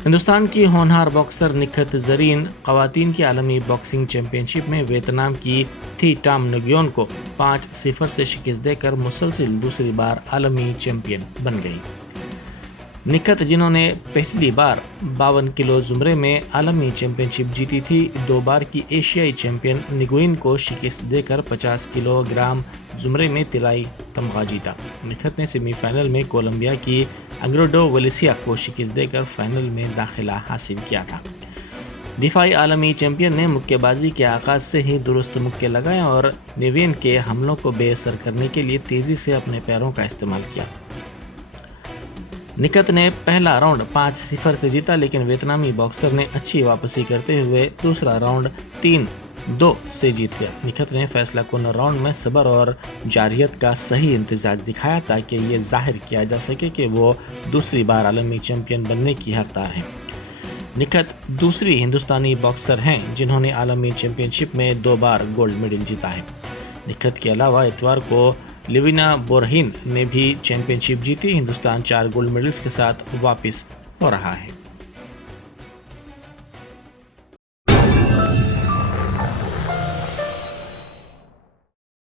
हिंदुस्तान की होनहार बॉक्सर निखत जरीन ख़वातीन की आलमी बॉक्सिंग चैंपियनशिप में वियतनाम की थी टाम नग्योन को 5-0 से शिकस्त देकर मुसलसिल दूसरी बार आलमी चैंपियन बन गई। निखत, जिन्होंने पहली बार 52 किलो जुमरे में आलमी चैंपियनशिप जीती थी, 2 बार की एशियाई चैंपियन निगुइन को शिकस्त देकर 50 किलोग्राम जुमरे में तिलाई तमगा जीता। निखत ने सेमीफाइनल में कोलंबिया की अंग्रेडो वलेसिया को शिकस्त देकर फाइनल में दाखिला हासिल किया था। दिफाई आलमी चैंपियन ने मुक्केबाजी के आगाज से ही दुरुस्त मुक्के लगाए और निगुइन के हमलों को बेअसर करने के लिए तेजी से अपने पैरों का इस्तेमाल किया। निखत ने पहला राउंड 5-0 से जीता, लेकिन वियतनामी बॉक्सर ने अच्छी वापसी करते हुए दूसरा राउंड 3-2 से जीत लिया। निखत ने फैसला कुन राउंड में सब्र और जारियत का सही इम्तिजाज दिखाया ताकि ये जाहिर किया जा सके कि वो दूसरी बार आलमी चैंपियन बनने की हकदार हैं। निखत दूसरी हिंदुस्तानी बॉक्सर हैं जिन्होंने आलमी चैंपियनशिप में 2 बार गोल्ड मेडल जीता है। निखत के अलावा इतवार को लिविना बोरहीन ने भी चैंपियनशिप जीती। हिंदुस्तान 4 गोल्ड मेडल्स के साथ वापस हो रहा है।